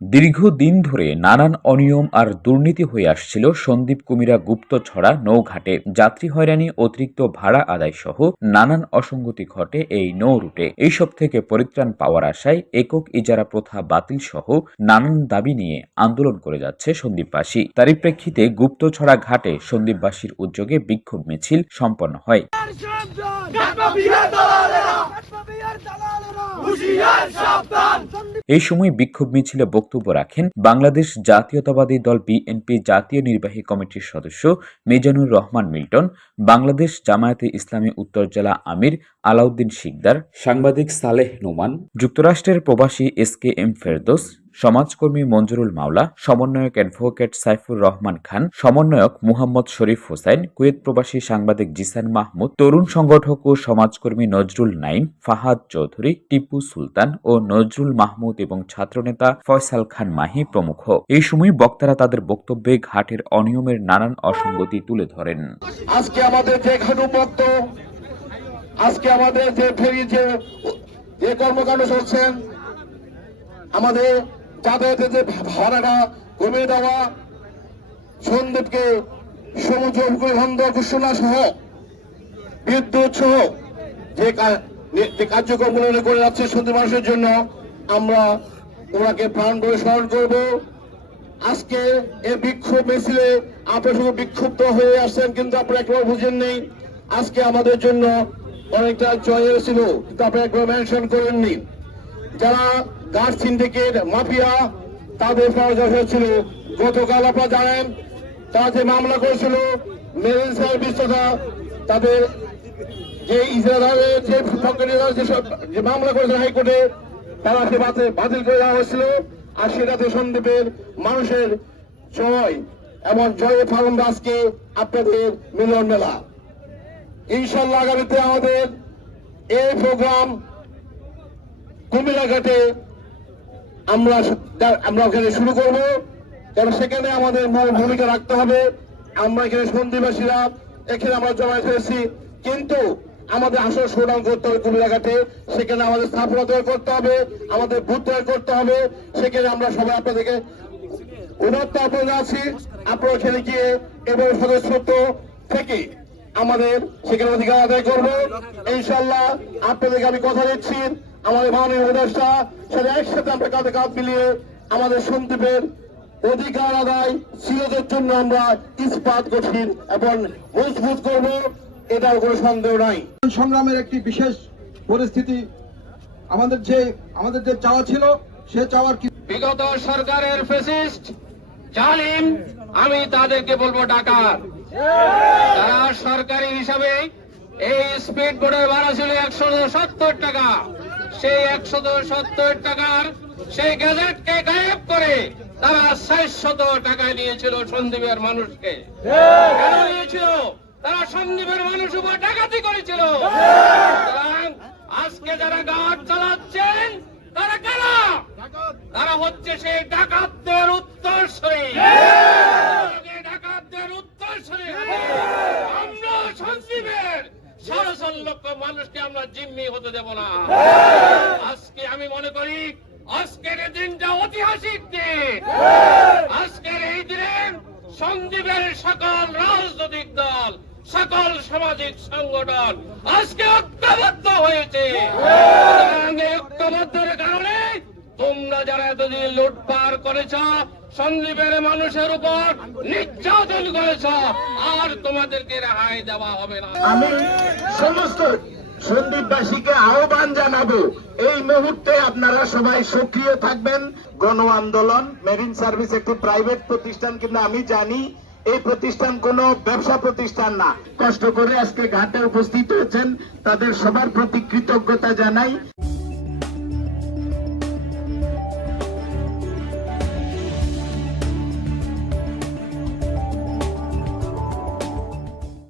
দীর্ঘদিন ধরে নানান অনিয়ম আর দুর্নীতি হয়ে আসছিল সন্দীপ কুমিরা গুপ্তছড়া নৌঘাটে। যাত্রী হয়রানি, অতিরিক্ত ভাড়া আদায় সহ নানান অসঙ্গতি ঘটে এই নৌ রুটে এইসব থেকে পরিত্রাণ পাওয়ার আশায় একক ইজারা প্রথা বাতিল সহ নানান দাবি নিয়ে আন্দোলন করে যাচ্ছে সন্দীপবাসী। তারই প্রেক্ষিতে গুপ্তছড়া ঘাটে সন্দীপবাসীর উদ্যোগে বিক্ষোভ মিছিল সম্পন্ন হয়। এই সময় বিক্ষোভ মিছিলে বক্তব্য রাখেন বাংলাদেশ জাতীয়তাবাদী দল বিএনপি জাতীয় নির্বাহী কমিটির সদস্য মিজানুর রহমান মিল্টন, বাংলাদেশ জামায়াতে ইসলামী উত্তর জেলা আমির আলাউদ্দিন শিকদার, সাংবাদিক সালেহ নোমান, যুক্তরাষ্ট্রের প্রবাসী এস কে এম ফেরদোস সমাজকর্মী মঞ্জুরুল মাওলা, সমন্বয়ক অ্যাডভোকেট সাইফুর রহমান খান, সমন্বয়ক মুহাম্মদ শরীফ হোসেন কুয়েত প্রবাসী সাংবাদিক জিসান মাহমুদ, তরুণ সংগঠক ও সমাজকর্মী নজরুল নাইম ফাহাদ চৌধুরী, টিপু সুলতান ও নজরুল মাহমুদ এবং ছাত্রনেতা ফয়সাল খান মাহি প্রমুখ। এই সময় বক্তারা তাদের বক্তব্যে ঘাটের অনিয়মের নানান অসঙ্গতি তুলে ধরেন। আজকে আমাদের যে আজকে আমাদের যে ফেরি যে কর্মকাণ্ড চলছেন আমাদের যাতায়াতের যে ভাড়াটা কমিয়ে দেওয়া, সন্দীপকে সমুদ্র উপকূল ঘোষণা সহ, বিদ্যুৎ সহ যে কার্যক্রম করে যাচ্ছে সন্দীপ মানুষের জন্য, আমরা ওনাকে প্রাণ করে স্মরণ করব। আজকে এই বিক্ষোভ মিছিলে আপনারা শুধু বিক্ষুব্ধ হয়ে আসছেন, কিন্তু আপনারা একবার বুঝেন নেই আজকে আমাদের জন্য অনেকটা জয়ের ছিল, কিন্তু আপনারা একবার মেনশন করেননি। যারা গাছ সিন্ডিকেট মাফিয়া তাদের পাওয়া হয়েছিল। গতকাল আপনারা জানেন, তারা যে মামলা করেছিল মেরিন সার্ভিস তাদের যে ইসরায়েলের যে ফকরিরা যে সব, যে মামলা করেছিল হাইকোর্টে, তারা সে বাতিল বাতিল করে দেওয়া হয়েছিল। আর সেটাতে সন্দীপের মানুষের জয় এবং জয়ে ফালন দাসকে আপনাদের মিলন মেলা। ইনশাল্লাহ আগামীতে আমাদের এই প্রোগ্রাম কুমিল্লা ঘাটে আমরা আমরা ওখানে শুরু করব। কারণ সেখানে আমাদের মূল ভূমিকা রাখতে হবে। আমরা এখানে সন্ধিবাসীরা, এখানে আমরা জমায়েত হয়েছি কিন্তু আমাদের আসল শোডাউন করতে হবে কুমিল্লা ঘাটে সেখানে আমাদের স্থাপনা তৈরি করতে হবে, আমাদের বুথ তৈরি করতে হবে। সেখানে আমরা সবাই আপনাদেরকে উদাত্ত আপনারা আছি আপনারা ওখানে গিয়ে এবং সদস্যত্ব থেকে আমাদের সেখানে অধিকার আদায় করব। ইনশাল্লাহ আপনাদেরকে আমি কথা দিচ্ছি। আমাদের মাননীয় উপদেষ্টা সেটা একসাথে আমরা কাঁধে কাঁধ মিলিয়ে আমাদের সন্দীপের অধিকার আদায় সিরোদের জন্য আমরা ইস্পাত কঠিন এবং মজবুত করব এটার কোনো সন্দেহ নাই। সংগ্রামের একটি বিশেষ পরিস্থিতি আমাদের যে আমাদের যে চাওয়া ছিল সে চাওয়ার কি বিগত সরকারের ফেসিস্ট জালিম আমি তাদেরকে বলব ডাকার তারা সরকারি হিসাবে এই স্পিড বোর্ডের ভাড়া ছিল একশো সত্তর টাকা। সেই একশো সত্তর টাকার সেই গ্যাজেটকে গায়েব করে তারা ষাটশত টাকায় নিয়েছিল সন্দীপের মানুষকে। কেন নিয়েছিল তারা সন্দীপের মানুষ উপর ডাকাতি করেছিল। আজকে যারা গাছ চালাচ্ছেন, তারা কারা? তারা হচ্ছে সেই ডাকাতদের উত্তর সেই লক্ষ মানুষকে আমরা জিম্মি হতে দেব না। আজকে আমি মনে করি, আজকের এই দিনটা ঐতিহাসিক দিন। আজকের এই দিনে সন্দীপের সকল রাজনৈতিক দল, সকল সামাজিক সংগঠন আজকে ঐক্যবদ্ধ হয়েছে। ঐক্যবদ্ধের কারণে তোমরা যারা এতদিন লুটপার করেছ সন্দীপের মানুষের উপর নির্যাতন করেছ। আর তোমাদেরকে রেহাই দেওয়া হবে না। আমি সমস্ত সন্দীপবাসীকে আহ্বান জানাব, এই মুহূর্তে আপনারা সবাই সক্রিয় থাকবেন। গণ আন্দোলন, মেরিন সার্ভিস একটি প্রাইভেট প্রতিষ্ঠান, কিন্তু আমি জানি এই প্রতিষ্ঠান কোনো ব্যবসা প্রতিষ্ঠান না। কষ্ট করে আজকে ঘাটে উপস্থিত হয়েছেন, তাদের সবার প্রতি কৃতজ্ঞতা জানাই।